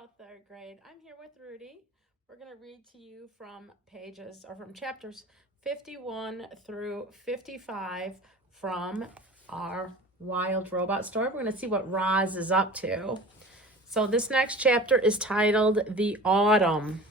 Hello, third grade. I'm here with Rudy. We're going to read to you from chapters 51 through 55 from our Wild Robot story. We're going to see what Roz is up to. So this next chapter is titled The Autumn.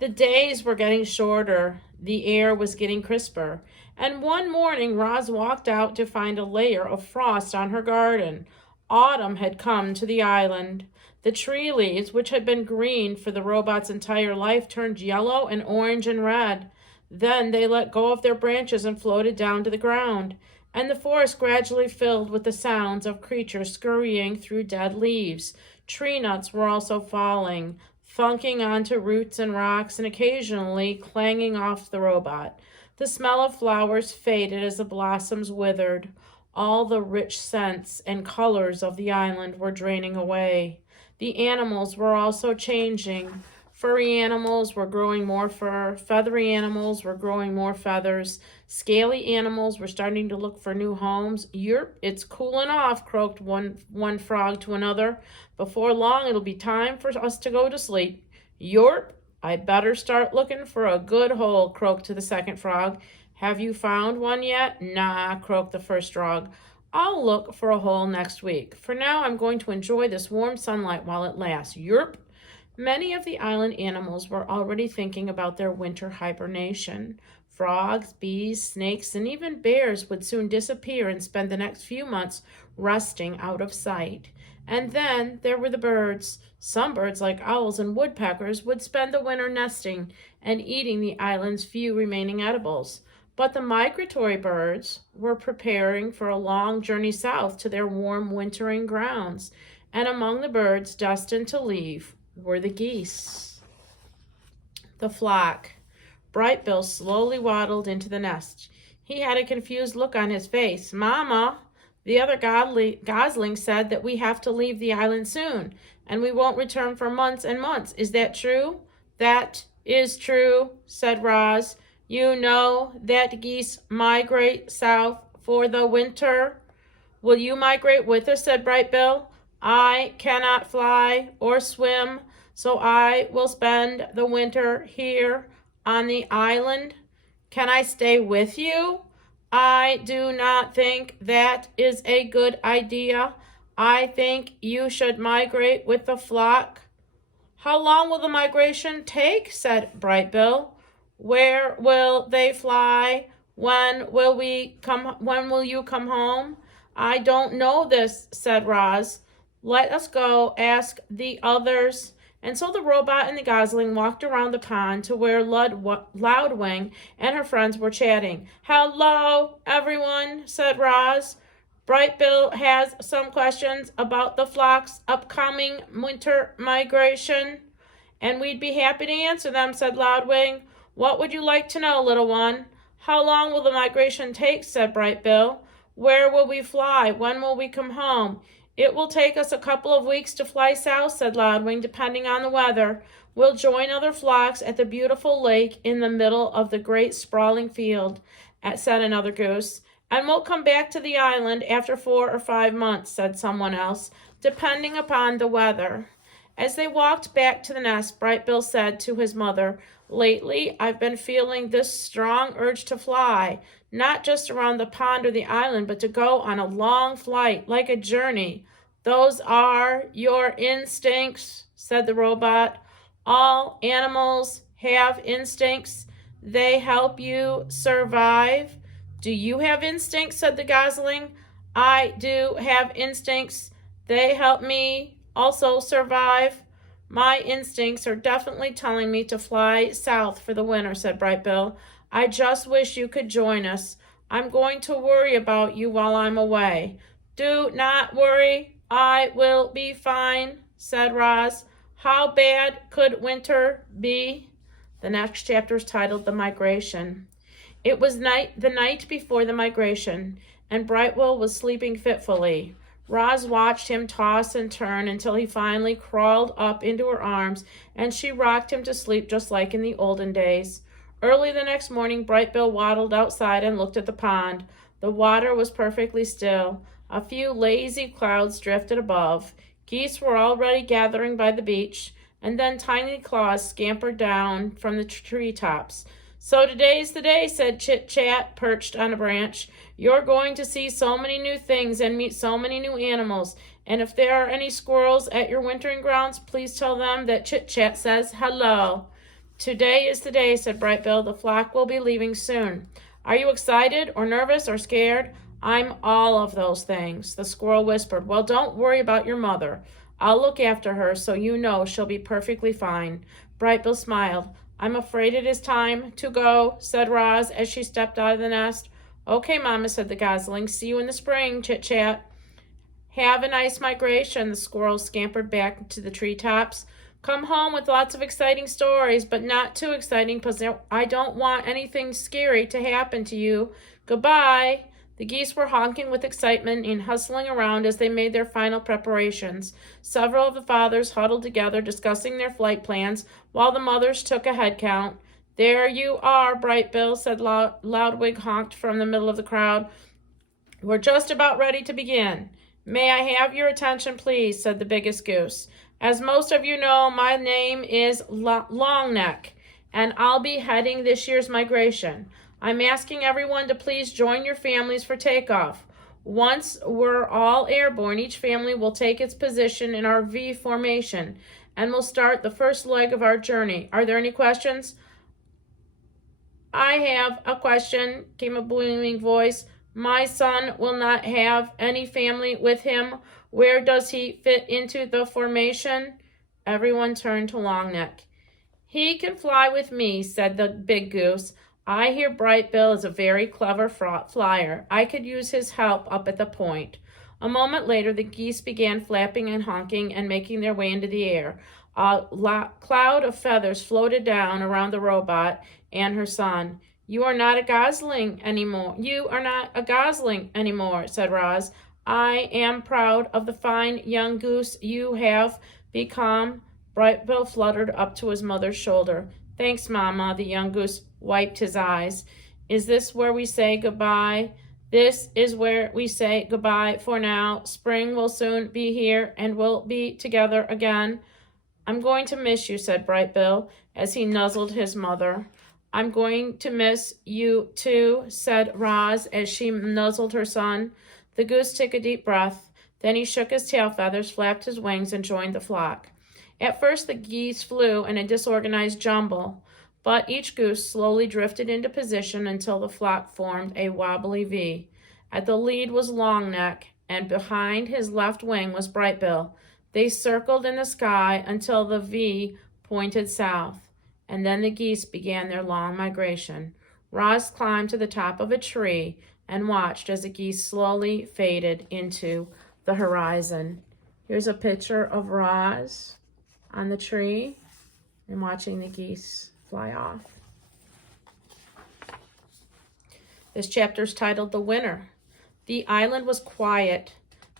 The days were getting shorter. The air was getting crisper. And one morning, Roz walked out to find a layer of frost on her garden. Autumn had come to the island. The tree leaves, which had been green for the robot's entire life, turned yellow and orange and red. Then they let go of their branches and floated down to the ground. And the forest gradually filled with the sounds of creatures scurrying through dead leaves. Tree nuts were also falling, thunking onto roots and rocks, and occasionally clanging off the robot. The smell of flowers faded as the blossoms withered. All the rich scents and colors of the island were draining away. The animals were also changing. Furry animals were growing more fur. Feathery animals were growing more feathers. Scaly animals were starting to look for new homes. Yerp, it's cooling off, croaked one frog to another. Before long, it'll be time for us to go to sleep. Yerp, I better start looking for a good hole, croaked to the second frog. Have you found one yet? Nah, croaked the first frog. I'll look for a hole next week. For now, I'm going to enjoy this warm sunlight while it lasts. Yerp. Many of the island animals were already thinking about their winter hibernation. Frogs, bees, snakes, and even bears would soon disappear and spend the next few months resting out of sight. And then there were the birds. Some birds, like owls and woodpeckers, would spend the winter nesting and eating the island's few remaining edibles. But the migratory birds were preparing for a long journey south to their warm wintering grounds. And among the birds destined to leave were the geese. The flock. Bright Bill slowly waddled into the nest. He had a confused look on his face. Mama, the other gosling said that we have to leave the island soon, and we won't return for months and months. Is that true? That is true, said Roz. You know that geese migrate south for the winter. Will you migrate with us, said Bright Bill. I cannot fly or swim, so I will spend the winter here on the island. Can I stay with you? I do not think that is a good idea. I think you should migrate with the flock. How long will the migration take? Said Bright Bill. Where will they fly? When will you come home? I don't know this, said Roz. Let us go ask the others. And so the robot and the gosling walked around the pond to where Loudwing and her friends were chatting. Hello, everyone, said Roz. Bright Bill has some questions about the flock's upcoming winter migration. And we'd be happy to answer them, said Loudwing. What would you like to know, little one? How long will the migration take, said Bright Bill. Where will we fly? When will we come home? It will take us a couple of weeks to fly south, said Loudwing, depending on the weather. We'll join other flocks at the beautiful lake in the middle of the great sprawling field, said another goose. And we'll come back to the island after 4 or 5 months, said someone else, depending upon the weather. As they walked back to the nest, Bright Bill said to his mother, Lately, I've been feeling this strong urge to fly, not just around the pond or the island, but to go on a long flight, like a journey. Those are your instincts, said the robot. All animals have instincts. They help you survive. Do you have instincts, said the gosling. I do have instincts. They help me also survive. My instincts are definitely telling me to fly south for the winter, said Bright Bill. I just wish you could join us. I'm going to worry about you while I'm away. Do not worry. I will be fine, said Roz. How bad could winter be? The next chapter is titled The Migration. It was the night before the migration, and Brightwell was sleeping fitfully. Roz watched him toss and turn until he finally crawled up into her arms, and she rocked him to sleep just like in the olden days. Early the next morning, Bright Bill waddled outside and looked at the pond. The water was perfectly still. A few lazy clouds drifted above. Geese were already gathering by the beach, and then Tiny Claus scampered down from the treetops. "So today's the day," said Chit Chat, perched on a branch. "You're going to see so many new things and meet so many new animals. And if there are any squirrels at your wintering grounds, please tell them that Chit Chat says hello." "Today is the day," said Bright Bill. "The flock will be leaving soon." "Are you excited or nervous or scared?" "I'm all of those things," the squirrel whispered. "Well, don't worry about your mother. I'll look after her, so you know she'll be perfectly fine." Bright Bill smiled. "I'm afraid it is time to go," said Roz as she stepped out of the nest. "Okay, Mama," said the gosling. "See you in the spring, Chit Chat." "Have a nice migration." The squirrel scampered back to the treetops. "Come home with lots of exciting stories, but not too exciting because I don't want anything scary to happen to you. Goodbye." The geese were honking with excitement and hustling around as they made their final preparations. Several of the fathers huddled together discussing their flight plans while the mothers took a head count. "There you are, Bright Bill," said Loudwig, honked from the middle of the crowd. "We're just about ready to begin." "May I have your attention, please?" said the biggest goose. "As most of you know, my name is Longneck, and I'll be heading this year's migration. I'm asking everyone to please join your families for takeoff. Once we're all airborne, each family will take its position in our V formation, and we'll start the first leg of our journey. Are there any questions?" "I have a question," came a booming voice. "My son will not have any family with him. Where does he fit into the formation?" Everyone turned to Longneck. "He can fly with me," said the big goose. "I hear Bright Bill is a very clever flyer. I could use his help up at the point." A moment later, the geese began flapping and honking and making their way into the air. A cloud of feathers floated down around the robot and her son. "You are not a gosling anymore. You are not a gosling anymore," said Roz. "I am proud of the fine young goose you have become." Bright Bill fluttered up to his mother's shoulder. "Thanks, Mama." The young goose wiped his eyes. "Is this where we say goodbye?" "This is where we say goodbye for now. Spring will soon be here, and we'll be together again." "I'm going to miss you," said Bright Bill as he nuzzled his mother. "I'm going to miss you too," said Roz as she nuzzled her son. The goose took a deep breath. Then he shook his tail feathers, flapped his wings, and joined the flock. At first the geese flew in a disorganized jumble, but each goose slowly drifted into position until the flock formed a wobbly V. At the lead was Longneck, and behind his left wing was Bright Bill. They circled in the sky until the V pointed south, and then the geese began their long migration. Roz climbed to the top of a tree and watched as the geese slowly faded into the horizon. Here's a picture of Roz on the tree and watching the geese fly off. This chapter is titled The Winter. The island was quiet.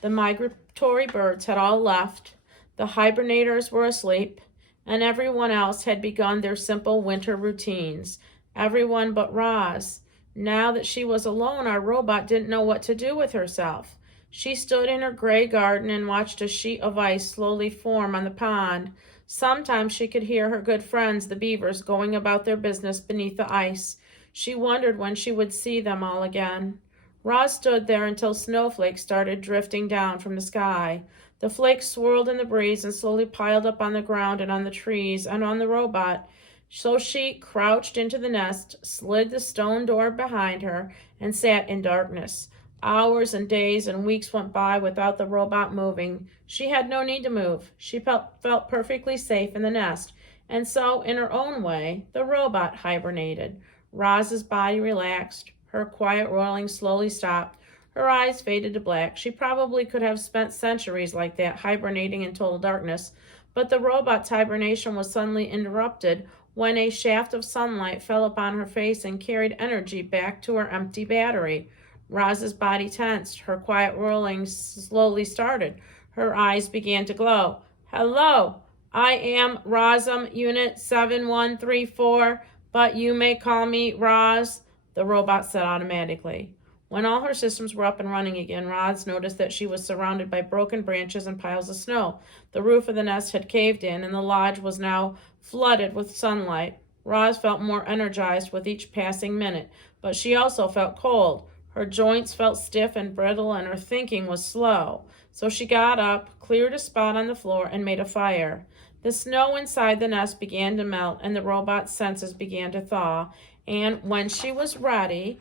The migratory birds had all left. The hibernators were asleep, and everyone else had begun their simple winter routines. Everyone but Roz. Now that she was alone, our robot didn't know what to do with herself. She stood in her gray garden and watched a sheet of ice slowly form on the pond. Sometimes she could hear her good friends, the beavers, going about their business beneath the ice. She wondered when she would see them all again. Roz stood there until snowflakes started drifting down from the sky. The flakes swirled in the breeze and slowly piled up on the ground and on the trees and on the robot. So she crouched into the nest, slid the stone door behind her, and sat in darkness. Hours and days and weeks went by without the robot moving. She had no need to move. She felt perfectly safe in the nest. And so, in her own way, the robot hibernated. Roz's body relaxed. Her quiet rolling slowly stopped. Her eyes faded to black. She probably could have spent centuries like that, hibernating in total darkness. But the robot's hibernation was suddenly interrupted when a shaft of sunlight fell upon her face and carried energy back to her empty battery. Roz's body tensed. Her quiet rolling slowly started. Her eyes began to glow. "Hello, I am Rozum Unit 7134, but you may call me Roz," the robot said automatically. When all her systems were up and running again, Roz noticed that she was surrounded by broken branches and piles of snow. The roof of the nest had caved in, and the lodge was now flooded with sunlight. Roz felt more energized with each passing minute, but she also felt cold. Her joints felt stiff and brittle, and her thinking was slow. So she got up, cleared a spot on the floor, and made a fire. The snow inside the nest began to melt, and the robot's senses began to thaw. And when she was ready,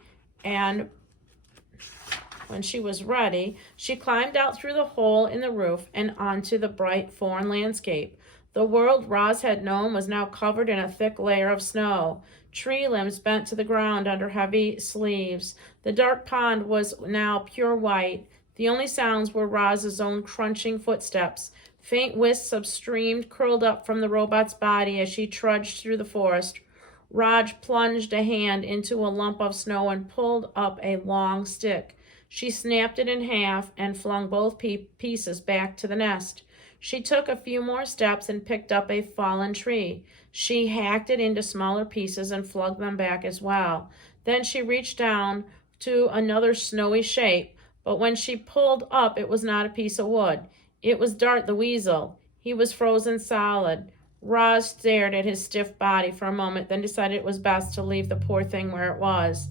she climbed out through the hole in the roof and onto the bright foreign landscape. The world Roz had known was now covered in a thick layer of snow. Tree limbs bent to the ground under heavy sleeves. The dark pond was now pure white. The only sounds were Roz's own crunching footsteps. Faint wisps of steam curled up from the robot's body as she trudged through the forest. Roz plunged a hand into a lump of snow and pulled up a long stick. She snapped it in half and flung both pieces back to the nest. She took a few more steps and picked up a fallen tree. She hacked it into smaller pieces and flung them back as well. Then she reached down to another snowy shape, but when she pulled up, it was not a piece of wood. It was Dart the Weasel. He was frozen solid. Roz stared at his stiff body for a moment, then decided it was best to leave the poor thing where it was.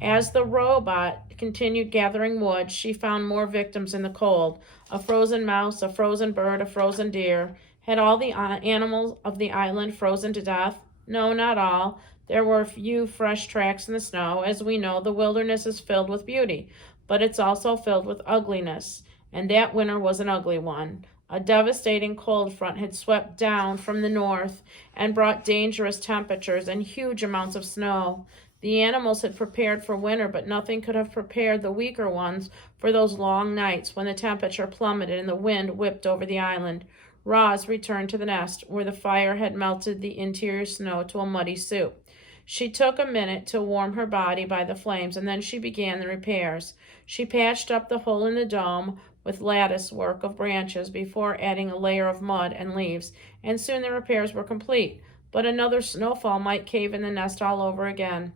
As the robot continued gathering wood, she found more victims in the cold. A frozen mouse, a frozen bird, a frozen deer. Had all the animals of the island frozen to death? No, not all. There were few fresh tracks in the snow. As we know, the wilderness is filled with beauty, but it's also filled with ugliness. And that winter was an ugly one. A devastating cold front had swept down from the north and brought dangerous temperatures and huge amounts of snow. The animals had prepared for winter, but nothing could have prepared the weaker ones for those long nights when the temperature plummeted and the wind whipped over the island. Roz returned to the nest, where the fire had melted the interior snow to a muddy soup. She took a minute to warm her body by the flames, and then she began the repairs. She patched up the hole in the dome with lattice work of branches before adding a layer of mud and leaves, and soon the repairs were complete. But another snowfall might cave in the nest all over again.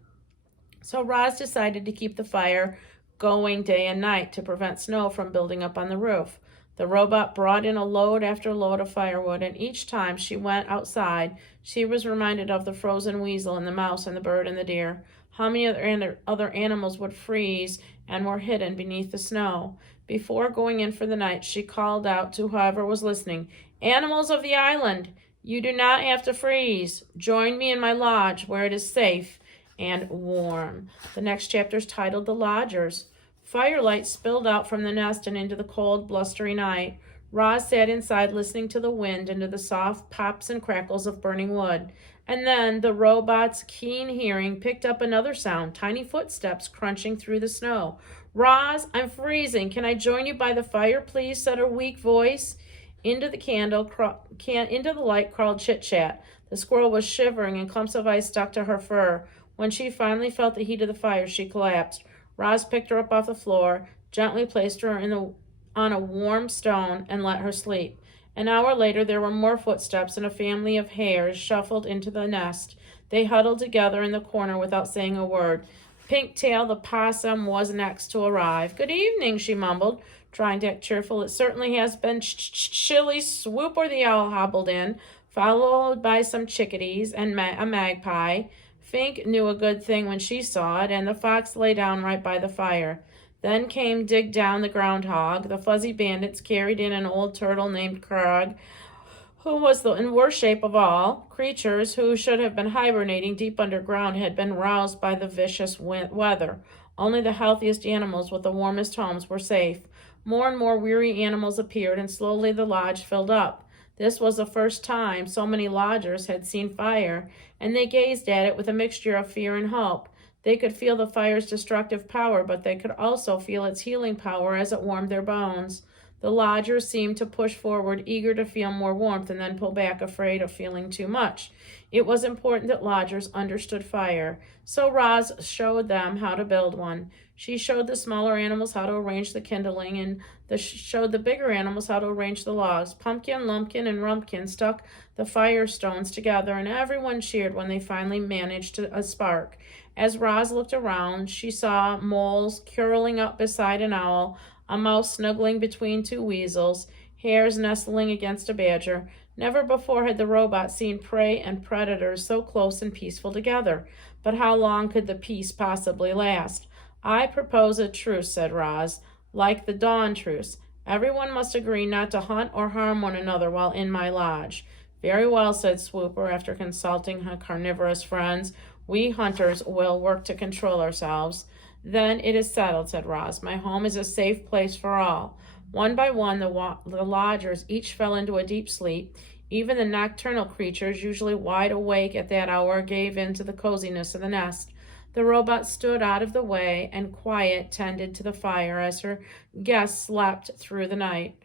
So Roz decided to keep the fire going day and night to prevent snow from building up on the roof. The robot brought in a load after load of firewood, and each time she went outside, she was reminded of the frozen weasel and the mouse and the bird and the deer. How many other animals would freeze and were hidden beneath the snow? Before going in for the night, she called out to whoever was listening, "Animals of the island, you do not have to freeze. Join me in my lodge where it is safe and warm." The next chapter is titled The Lodgers. Firelight spilled out from the nest and into the cold, blustery night. Roz sat inside listening to the wind and to the soft pops and crackles of burning wood. And then the robot's keen hearing picked up another sound, tiny footsteps crunching through the snow. "Roz, I'm freezing. Can I join you by the fire, please?" said a weak voice. Into the light crawled Chit Chat. The squirrel was shivering and clumps of ice stuck to her fur. When she finally felt the heat of the fire, she collapsed. Roz picked her up off the floor, gently placed her on a warm stone, and let her sleep. An hour later, there were more footsteps, and a family of hares shuffled into the nest. They huddled together in the corner without saying a word. Pinktail the possum was next to arrive. "Good evening," she mumbled, trying to act cheerful. "It certainly has been chilly." Swooper the owl hobbled in, followed by some chickadees and a magpie. Fink knew a good thing when she saw it, and the fox lay down right by the fire. Then came Dig Down the groundhog. The fuzzy bandits carried in an old turtle named Krog, who was the in worst shape of all. Creatures who should have been hibernating deep underground had been roused by the vicious weather. Only the healthiest animals with the warmest homes were safe. More and more weary animals appeared, and slowly the lodge filled up. This was the first time so many lodgers had seen fire, and they gazed at it with a mixture of fear and hope. They could feel the fire's destructive power, but they could also feel its healing power as it warmed their bones. The lodgers seemed to push forward, eager to feel more warmth, and then pull back, afraid of feeling too much. It was important that lodgers understood fire, so Roz showed them how to build one. She showed the smaller animals how to arrange the kindling, and showed the bigger animals how to arrange the logs. Pumpkin, Lumpkin, and Rumpkin stuck the fire stones together, and everyone cheered when they finally managed a spark. As Roz looked around, she saw moles curling up beside an owl, a mouse snuggling between two weasels, hares nestling against a badger. Never before had the robot seen prey and predators so close and peaceful together. But how long could the peace possibly last? I propose a truce, said Roz, like the dawn truce. Everyone must agree not to hunt or harm one another while in my lodge. Very well, said Swooper, after consulting her carnivorous friends. We hunters will work to control ourselves. Then it is settled, said Roz. My home is a safe place for all. One by one, the lodgers each fell into a deep sleep. Even the nocturnal creatures, usually wide awake at that hour, gave in to the coziness of the nest. The robot stood out of the way and quiet tended to the fire as her guests slept through the night.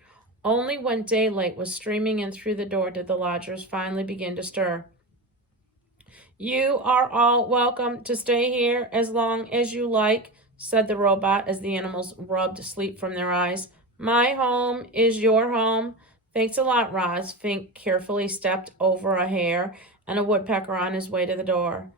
Only when daylight was streaming in through the door did the lodgers finally begin to stir. You are all welcome to stay here as long as you like, said the robot as the animals rubbed sleep from their eyes. My home is your home. Thanks a lot, Roz. Fink carefully stepped over a hare and a woodpecker on his way to the door.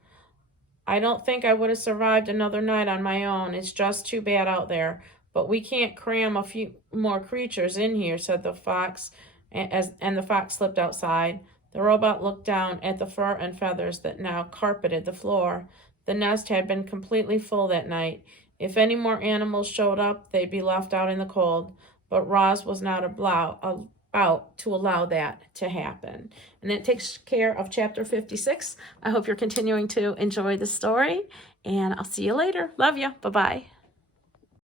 I don't think I would have survived another night on my own. It's just too bad out there. But we can't cram a few more creatures in here, said the fox, and the fox slipped outside. The robot looked down at the fur and feathers that now carpeted the floor. The nest had been completely full that night. If any more animals showed up, they'd be left out in the cold. But Roz was not about to allow that to happen. And that takes care of chapter 56. I hope you're continuing to enjoy the story, and I'll see you later. Love you. Bye-bye.